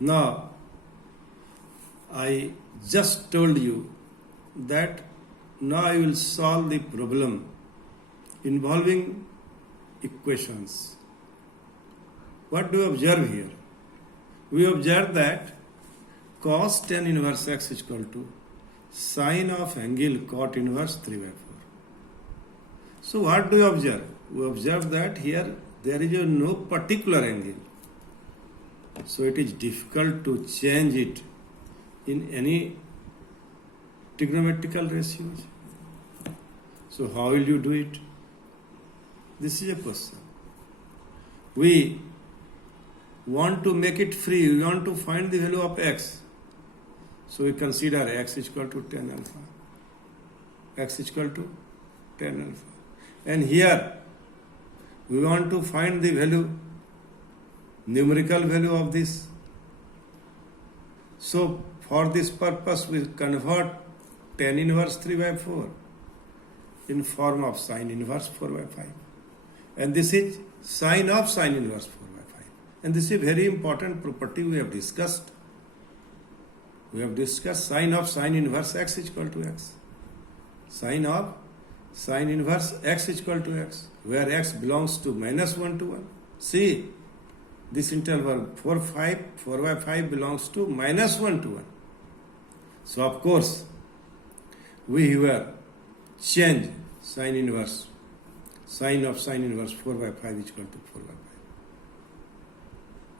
Now, I just told you that now I will solve the problem involving equations. What do we observe here? We observe that cos tan inverse x is equal to sine of angle cot inverse 3/4. So what do we observe? We observe that here there is no particular angle. So it is difficult to change it in any trigonometrical ratios. So how will you do it? This is a question. We want to make it free. We want to find the value of x. So we consider x is equal to tan alpha. X is equal to tan alpha. And here we want to find the value, numerical value of this. So for this purpose we convert tan inverse 3/4 in form of sine inverse 4/5. And this is sine of sine inverse 4/5. And this is a very important property we have discussed. We have discussed sine of sine inverse x is equal to x. Sine of sine inverse x is equal to x, where x belongs to -1 to 1. See, this interval 4/5 belongs to -1 to 1. So of course, we here change sine inverse. Sine of sine inverse 4/5 is equal to 4/5.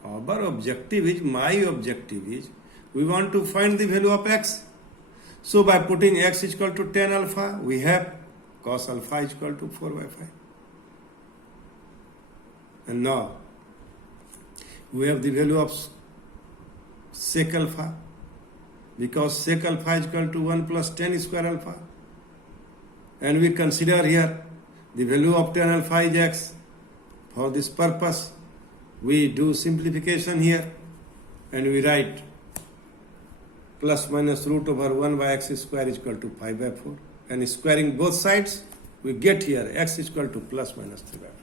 Our objective is, my objective is, we want to find the value of x. So by putting x is equal to tan alpha, we have cos alpha is equal to 4/5. And now we have the value of sec alpha, because sec alpha is equal to 1 plus tan square alpha. And we consider here the value of tan alpha is x. For this purpose, we do simplification here and we write plus minus root over 1 by x square is equal to 5/4. And squaring both sides, we get here x is equal to plus minus 3/4.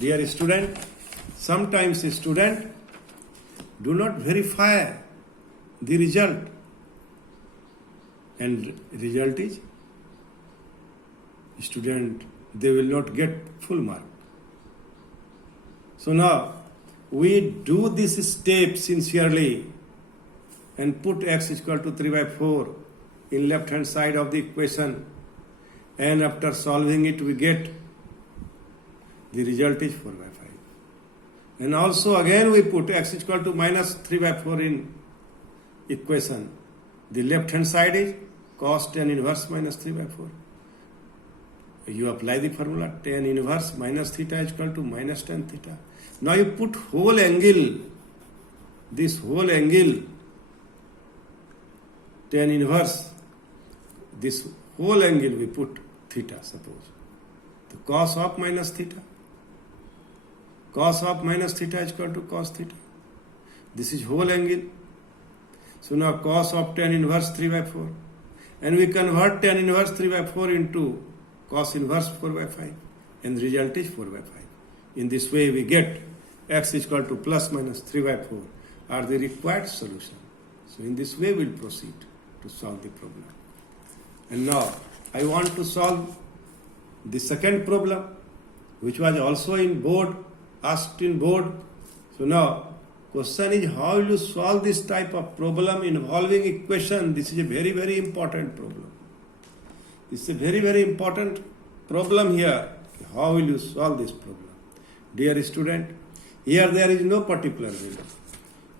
Dear student, sometimes student do not verify the result, and result is student, they will not get full mark. So now we do this step sincerely and put x is equal to 3/4 in left hand side of the equation, and after solving it we get the result is 4/5. And also again we put x is equal to minus 3/4 in equation. The left hand side is cos tan inverse minus 3/4. You apply the formula tan inverse minus theta is equal to minus tan theta. Now you put whole angle, this whole angle, tan inverse, this whole angle we put theta, suppose. The cos of minus theta. Cos of minus theta is equal to cos theta. This is whole angle. So now cos of tan inverse 3/4. And we convert tan inverse 3/4 into cos inverse 4/5. And the result is 4/5. In this way we get x is equal to plus minus 3/4 are the required solution. So in this way we'll proceed to solve the problem. And now I want to solve the second problem, which was also in board, asked in board. So now question is, how will you solve this type of problem involving equation? This is a very, very important problem. This is a very, very important problem here. How will you solve this problem? Dear student, here there is no particular value.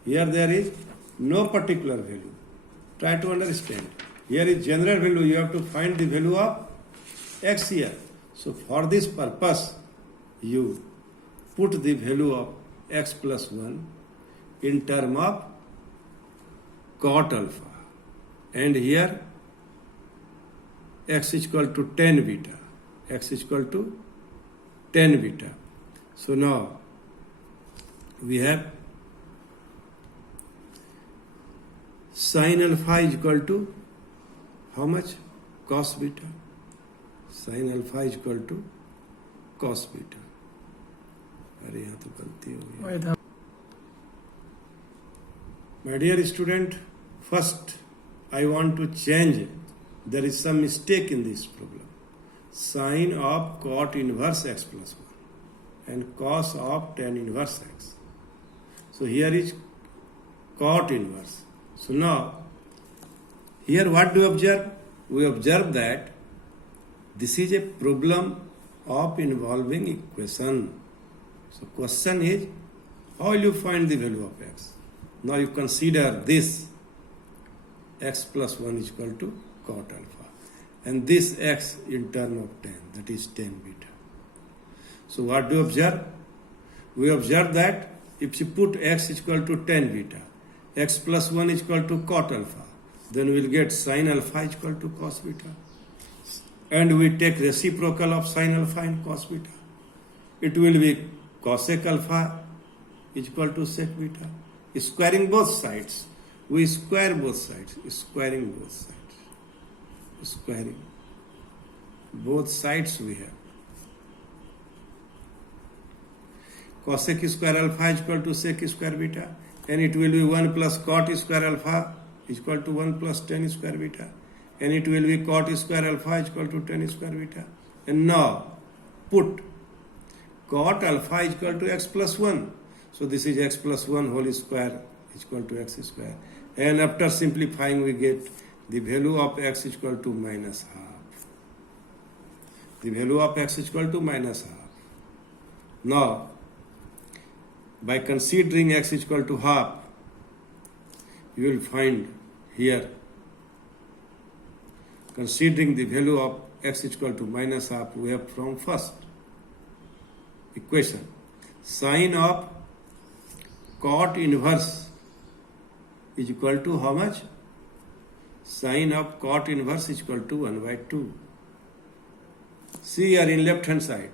Here there is no particular value. Try to understand. Here is general value. You have to find the value of x here. So for this purpose, you put the value of x plus 1 in term of cot alpha. And here x is equal to tan beta. X is equal to tan beta. So now we have sin alpha is equal to how much? Cos beta. Sin alpha is equal to cos beta. अरे यहाँ तो गलती हो गई. My dear student, first I want to change. There is some mistake in this problem. Sine of cot inverse x plus 1 and cos of tan inverse x. So here is cot inverse. So now, here what do we observe? We observe that this is a problem of involving equation. So question is, how will you find the value of x? Now you consider this x plus 1 is equal to cot alpha and this x in term of tan, that is tan beta. So what do you observe? We observe that if you put x is equal to tan beta, x plus 1 is equal to cot alpha, then we will get sin alpha is equal to cos beta. And we take reciprocal of sin alpha and cos beta. It will be cosec alpha is equal to sec beta. Squaring both sides. We square both sides. Squaring both sides. Squaring both sides we have. Cosec square alpha is equal to sec square beta. And it will be 1 plus cot square alpha is equal to 1 plus tan square beta. And it will be cot square alpha is equal to tan square beta. And now put cot alpha is equal to x plus 1. So this is x plus 1 whole square is equal to x square. And after simplifying we get the value of x is equal to minus half. The value of x is equal to minus half. Now, by considering x is equal to half, you will find here, considering the value of x is equal to minus half, we have from first equation, sine of cot inverse is equal to how much? Sine of cot inverse is equal to 1 by 2. See here in left hand side,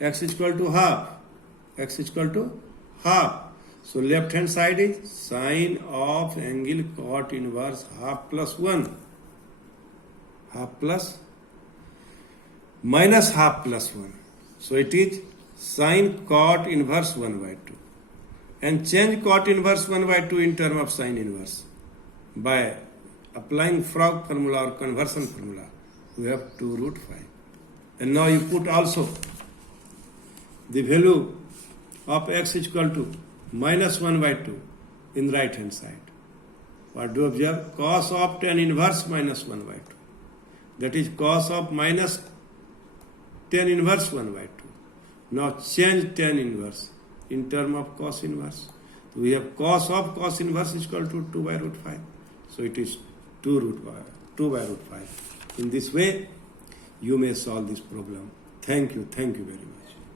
x is equal to half. X is equal to half. So left hand side is sine of angle cot inverse half plus 1. Half plus minus half plus 1. So it is sine cot inverse 1 by 2. And change cot inverse 1 by 2 in term of sine inverse. By applying Frog formula or conversion formula, we have 2 root 5. And now you put also the value of x is equal to minus 1 by 2 in right hand side. What do you observe? Cos of tan inverse minus 1 by 2. That is cos of minus tan inverse 1 by 2. Now change tan inverse in term of cos inverse. So we have cos of cos inverse is equal to 2 by root 5. So it is 2 by root 5. In this way, you may solve this problem. Thank you very much.